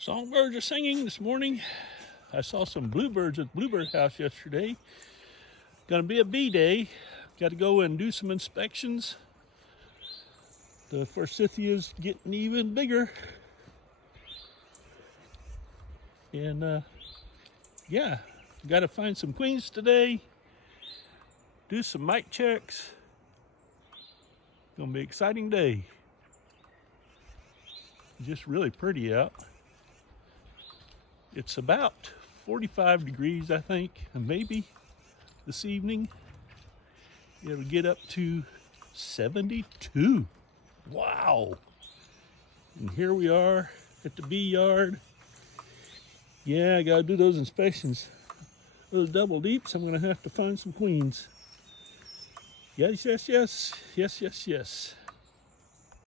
Songbirds are singing this morning. I saw some bluebirds at the bluebird house yesterday. Gonna be a bee day. Got to go and do some inspections. The forsythia's getting even bigger. And yeah, got to find some queens today. Do some mite checks. Gonna be an exciting day. Just really pretty out. It's about 45 degrees, I think, and maybe this evening it'll get up to 72. Wow. And here we are at the bee yard. Yeah, I gotta do those inspections. Those double deeps, I'm gonna have to find some queens. Yes, yes, yes, yes, yes, yes.